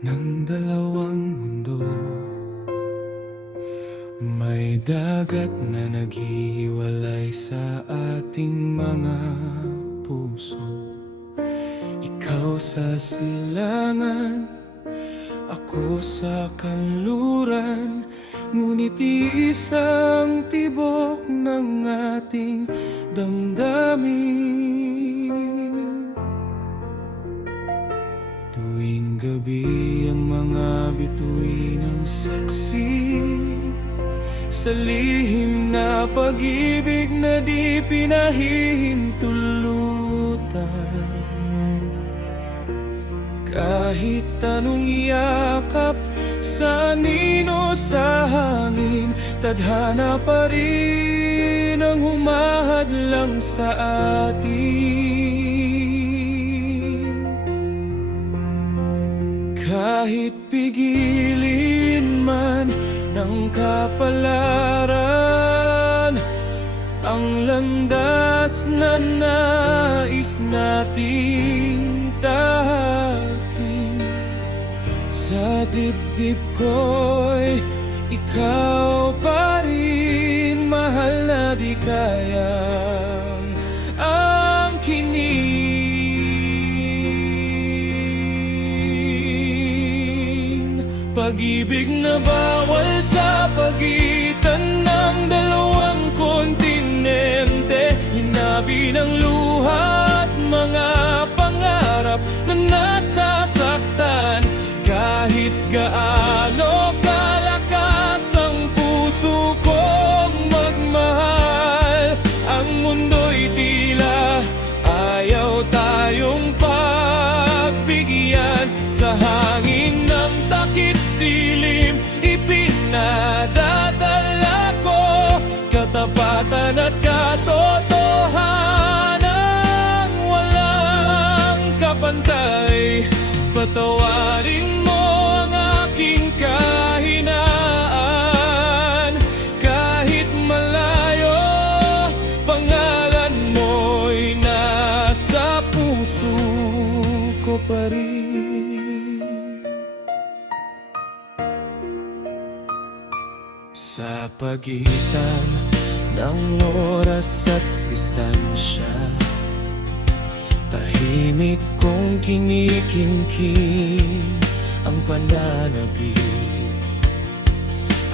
ng dalawang mundo. May dagat na naghihiwalay sa ating mga puso. Ikaw sa silangan, ako sa kanluran, ngunit isang tibok ng ating damdamin. Tuwing gabi ang mga bituin ng saksi sa lihim na pag-ibig na di pinahihintulutan. Kahit anong yakap sa anino sa hangin, tadhana pa rin ang humahadlang sa atin. Kahit pigilin man ng kapalaran ang landas na nais nating tahakin, sa dibdib ko'y ikaw pa rin, mahal na di kayang angkinin. Pag-ibig na bawal sa pagitan ng dalawang kontinente, hinabi ng luha at mga pangarap na nasasaktan. Kahit gaano kalakas ang puso kong magmahal, ang mundo'y tila ayaw tayong pagbigyan. Sa hangin ng takip silim, ipinadadala ko katapatan at katotohanan, walang kapantay. Patawarin mo ang aking kahinaan, kahit malayo, pangalan mo'y nasa puso ko pa rin. Sa pagitan ng oras at distansya, tahimik kong kinikimkim ang pananabik.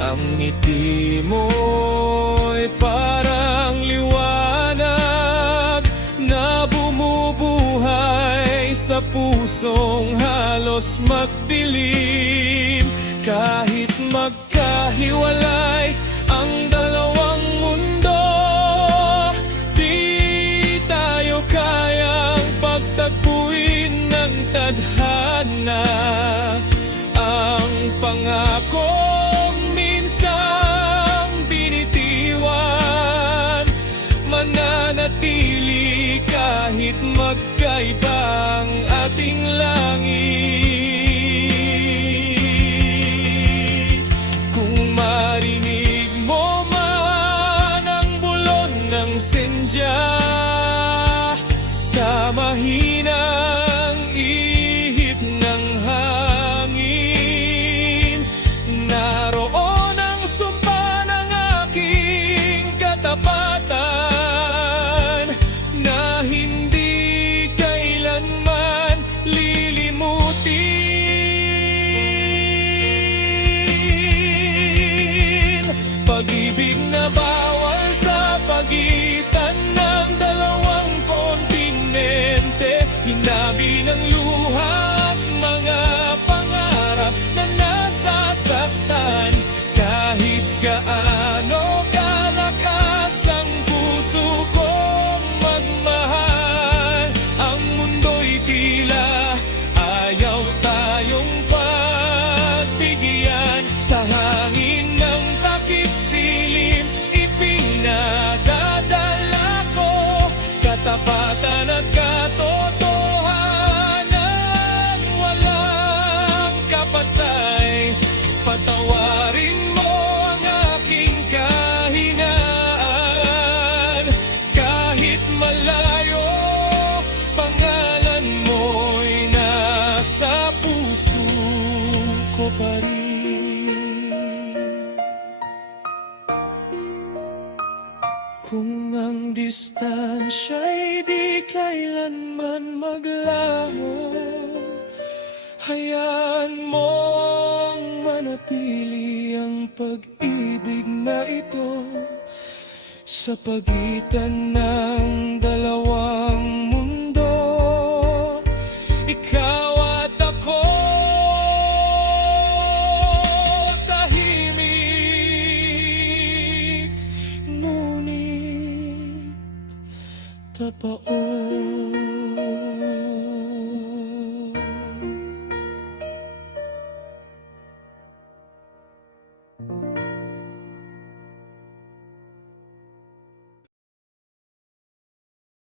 Ang ngiti mo'y parang liwanag na bumubuhay sa pusong halos magdilim. Kahit magkahiwalay ang dalawang mundo, di tayo kayang pagtagpuin ng tadhana. Ang pangakong minsang binitiwan, mananatili kahit magkaibang ating langit. Kung marinig mo man ang bulon ng senja sa mahinang ihip ng mo pa rin. Kung ang distansya'y di kailanman maglaho, hayaan mong manatili ang pag-ibig na ito sa pagitan ng dalawang mundo. Ikaw at ako, tahimik ngunit tapaon.